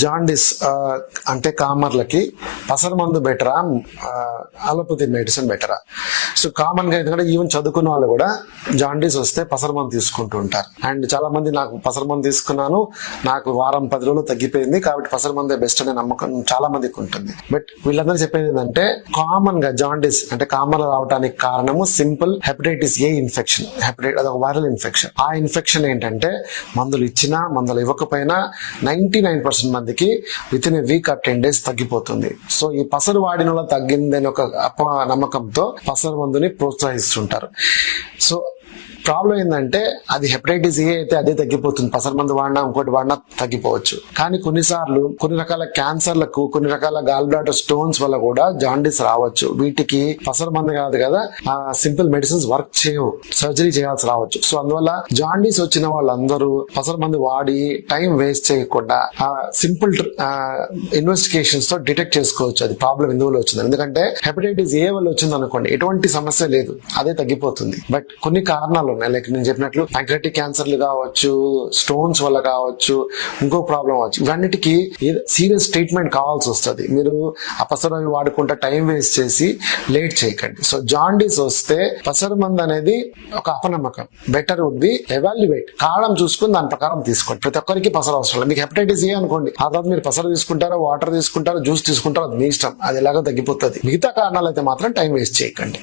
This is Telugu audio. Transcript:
జాండిస్ అంటే కామర్లకి పసర మందు బెటరా, అలోపతి మెడిసిన్ బెటరా? సో కామన్ గా ఎందుకంటే ఈవెన్ చదువుకున్న వాళ్ళు కూడా జాండిస్ వస్తే పసర మందు తీసుకుంటూ ఉంటారు. అండ్ చాలా మంది నాకు పసర మందు తీసుకున్నాను, నాకు వారం 10 రోజులు తగ్గిపోయింది కాబట్టి పసర మందే బెస్ట్ అనే నమ్మకం చాలా మందికి ఉంటుంది. బట్ వీళ్ళందరూ చెప్పేది ఏంటంటే కామన్ గా జాండిస్ అంటే కామన్ రావడానికి కారణము సింపుల్ హెపటైటిస్ ఏ ఇన్ఫెక్షన్. అదొక వైరల్ ఇన్ఫెక్షన్. ఆ ఇన్ఫెక్షన్ ఏంటంటే మందులు ఇచ్చినా మందులు ఇవ్వకపోయినా 99% మందికి with in a week or 10 days తగ్గిపోతుంది. సో ఈ పసరు వాడిన వల్ల తగ్గిందని ఒక నమ్మకంతో పసరు మందుని ప్రోత్సహిస్తుంటారు. సో ప్రాబ్లం ఏంటంటే అది హెపటైటిస్ ఏ అయితే అదే తగ్గిపోతుంది, పసర మందు వాడినా ఇంకోటి వాడినా తగ్గిపోవచ్చు. కానీ కొన్నిసార్లు కొన్ని రకాల క్యాన్సర్లకు, కొన్ని రకాల గాల్ బ్లాడర్ స్టోన్స్ వల్ల కూడా జాండీస్ రావచ్చు. వీటికి పసర మందు కాదు కదా, సింపుల్ మెడిసిన్స్ వర్క్ చేయవు, సర్జరీ చేయాల్సి రావచ్చు. సో అందువల్ల జాండీస్ వచ్చిన వాళ్ళందరూ పసర మందు వాడి టైం వేస్ట్ చేయకుండా సింపుల్ ఇన్వెస్టిగేషన్స్ తో డిటెక్ట్ చేసుకోవచ్చు అది ప్రాబ్లం ఎందువల్ల వచ్చింది. ఎందుకంటే హెపటైటిస్ ఏ వల్ల వచ్చింది అనుకోండి, ఎటువంటి సమస్య లేదు, అదే తగ్గిపోతుంది. బట్ కొన్ని కారణాలు ఉన్నాయి, లైక్ నేను చెప్పినట్లు ప్యాంక్రియాటిక్ క్యాన్సర్లు కావచ్చు, స్టోన్స్ వల్ల కావచ్చు, ఇంకో ప్రాబ్లం అవచ్చు. ఇవన్నిటికీ సీరియస్ ట్రీట్మెంట్ కావాల్సి వస్తుంది. మీరు పసరు వాడుకుంటే టైం వేస్ట్ చేసి లేట్ చేయకండి. సో జాండీస్ వస్తే పసరు మందు అనేది ఒక అపనమ్మకం. బెటర్ వుడ్ బి ఎవాల్యుయేట్, కారణం చూసుకుని దాని ప్రకారం తీసుకోండి. ప్రతి ఒక్కరికి పసరు అవసరం లేదు. మీకు హెపటైటిస్ ఏ అనుకోండి, ఆ తర్వాత మీరు పసరు తీసుకుంటారో, వాటర్ తీసుకుంటారో, జ్యూస్ తీసుకుంటారో, అది మీ ఇష్టం, అది ఎలాగో తగ్గిపోతుంది. మిగతా కారణాలు అయితే మాత్రం టైం వేస్ట్ చేయకండి.